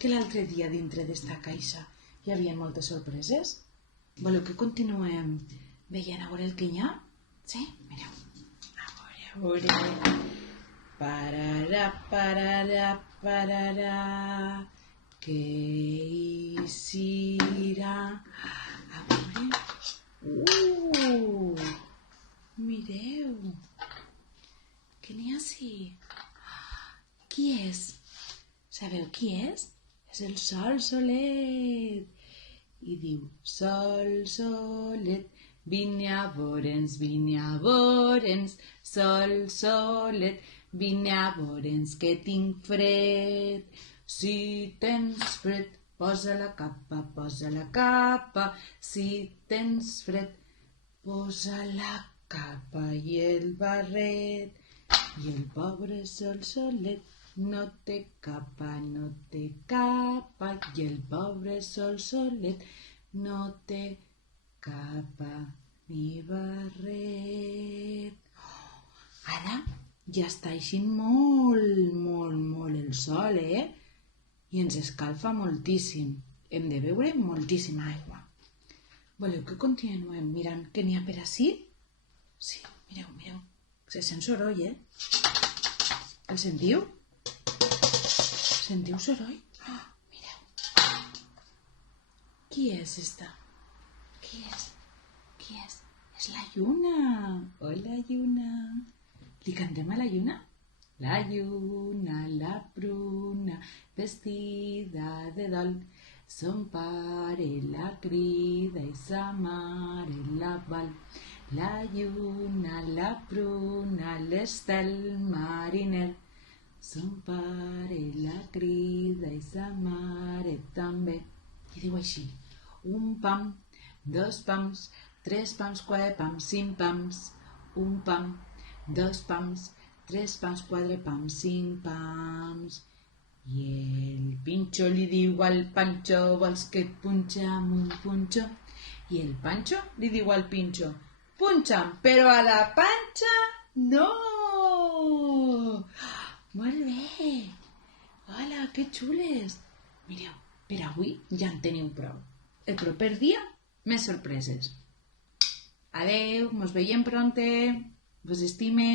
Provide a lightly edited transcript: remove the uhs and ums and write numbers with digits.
que l'altre dia dintre d'esta caixa hi havia moltes sorpreses? Voleu que continuem veient a veure el que hi ha? Sí? Mireu. A veure. Pararà, pararà, pararà. Què hi serà? A veure. Mireu. Què n'hi ha ací? Qui és? Sabeu qui és? És el sol solet. I diu, sol solet, vine a veure'ns, sol solet, vine a veure'ns que tinc fred. Si tens fred, posa la capa, si tens fred, posa la capa i el barret. I el pobre sol solet no té capa, i el pobre sol solet no té capa ni barret. Ara ja està eixint molt el sol, I ens escalfa moltíssim. Hem de beure moltíssima aigua. Voleu que continuem mirant què n'hi ha per ací? Sí, mireu. Se sent soroll, El sentiu? Sentiu soroll? Mireu. Qui és esta? Qui és? És la lluna. Hola, lluna. Li cantem a la lluna? La lluna, la pruna, vestida de dol. Son pare la crida i sa mare la vol. La lluna, la pruna, l'estel mariner. Son pare la crida i sa mare també. I diu així, un pam, dos pams, tres pams, quatre pams, cinc pams. Un pam, dos pams, tres pams, quatre pams, cinc pams. I el Pinxo li diu al Panxo, vols que et punxe amb un punxo? I el Panxo li diu al Pinxo, punxa'm, però a la panxa no! Molt bé! Hola, que xules! Mireu, per avui ja en teniu prou. El proper dia, més sorpreses. Adeu, mos veiem pronte. Vos estime.